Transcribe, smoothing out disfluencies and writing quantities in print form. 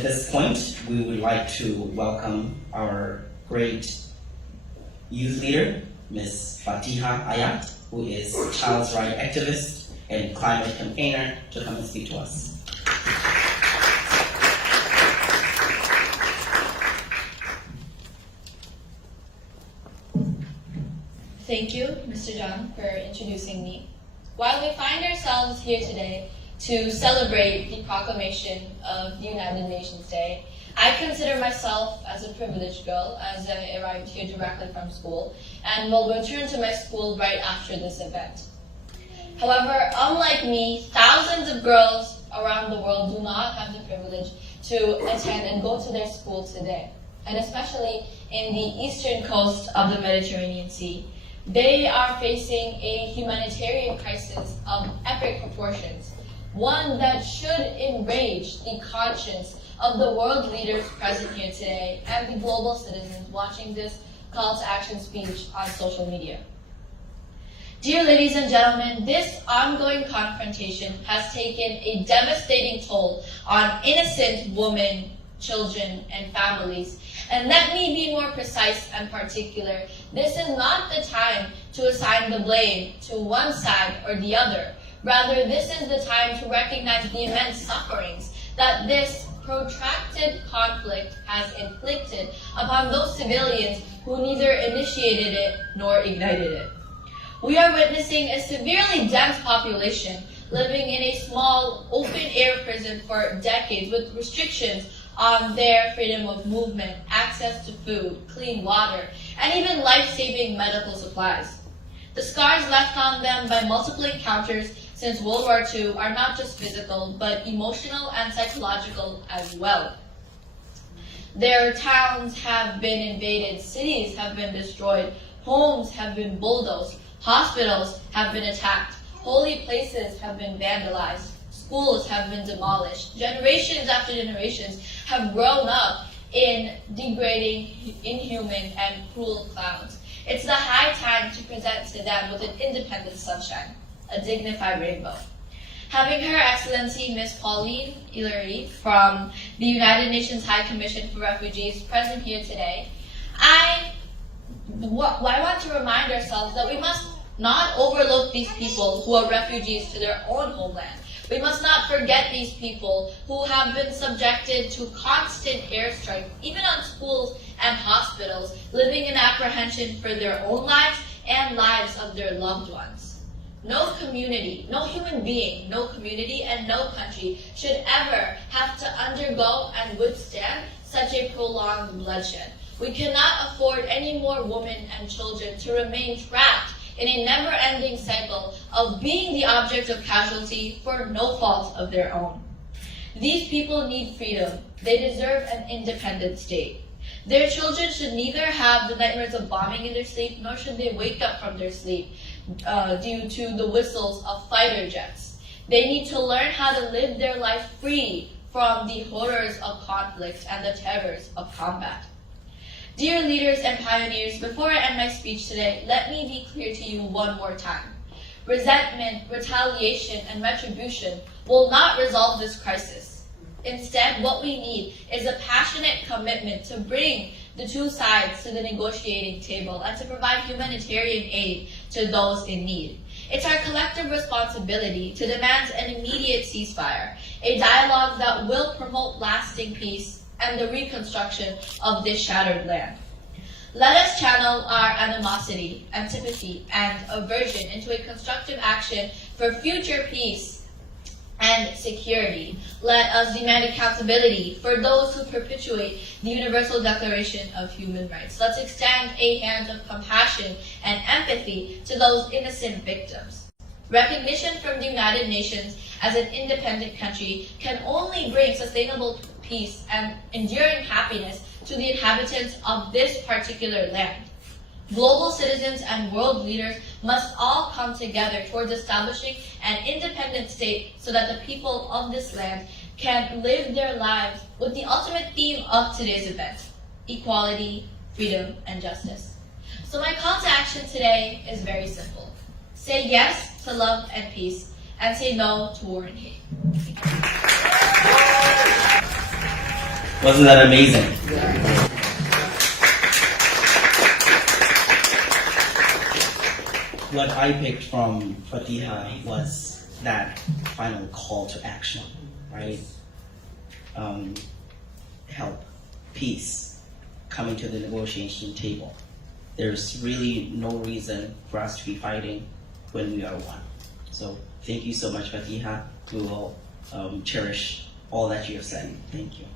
at this point, we would like to welcome our great youth leader, Ms. Fatiha Ayat, who is a child's rights activist and climate campaigner, to come and speak to us. Thank you, Mr. John, for introducing me. While we find ourselves here today to celebrate the proclamation of the United Nations Day, I consider myself as a privileged girl, as I arrived here directly from school, and will return to my school right after this event. However, unlike me, thousands of girls around the world do not have the privilege to attend and go to their school today, and especially in the eastern coast of the Mediterranean Sea. They are facing a humanitarian crisis of epic proportions, one that should enrage the conscience of the world leaders present here today and the global citizens watching this call to action speech on social media. Dear ladies and gentlemen, this ongoing confrontation has taken a devastating toll on innocent women, children, and families. And let me be more precise and particular. This is not the time to assign the blame to one side or the other. Rather, this is the time to recognize the immense sufferings that this protracted conflict has inflicted upon those civilians who neither initiated it nor ignited it. We are witnessing a severely dense population living in a small, open-air prison for decades with restrictions on their freedom of movement, access to food, clean water, and even life-saving medical supplies. The scars left on them by multiple encounters since World War II are not just physical, but emotional and psychological as well. Their towns have been invaded, cities have been destroyed, homes have been bulldozed, hospitals have been attacked, holy places have been vandalized, schools have been demolished. Generations after generations have grown up in degrading, inhuman, and cruel clowns. It's the high time to present to them with an independent sunshine, a dignified rainbow. Having Her Excellency Ms. Pauline Hillary from the United Nations High Commission for Refugees present here today, I want to remind ourselves that we must not overlook these people who are refugees to their own homeland. We must not forget these people who have been subjected to constant airstrikes, even on schools and hospitals, living in apprehension for their own lives and lives of their loved ones. No community, no human being, no community, and no country should ever have to undergo and withstand such a prolonged bloodshed. We cannot afford any more women and children to remain trapped in a never-ending cycle of being the object of casualty for no fault of their own. These people need freedom. They deserve an independent state. Their children should neither have the nightmares of bombing in their sleep, nor should they wake up from their sleep due to the whistles of fighter jets. They need to learn how to live their life free from the horrors of conflict and the terrors of combat. Dear leaders and pioneers, before I end my speech today, let me be clear to you one more time. Resentment, retaliation, and retribution will not resolve this crisis. Instead, what we need is a passionate commitment to bring the two sides to the negotiating table and to provide humanitarian aid to those in need. It's our collective responsibility to demand an immediate ceasefire, a dialogue that will promote lasting peace and the reconstruction of this shattered land. Let us channel our animosity, antipathy, and aversion into a constructive action for future peace and security. Let us demand accountability for those who perpetuate the Universal Declaration of Human Rights. Let's extend a hand of compassion and empathy to those innocent victims. Recognition from the United Nations as an independent country can only bring sustainable peace and enduring happiness to the inhabitants of this particular land. Global citizens and world leaders must all come together towards establishing an independent state so that the people of this land can live their lives with the ultimate theme of today's event: equality, freedom, and justice. So my call to action today is very simple. Say yes to love and peace, and say no to war and hate. Wasn't that amazing? What I picked from Fatiha was that final call to action, right? Help, peace, coming to the negotiation table. There's really no reason for us to be fighting when we are one. So thank you so much, Fatiha. We will cherish all that you have said. Thank you.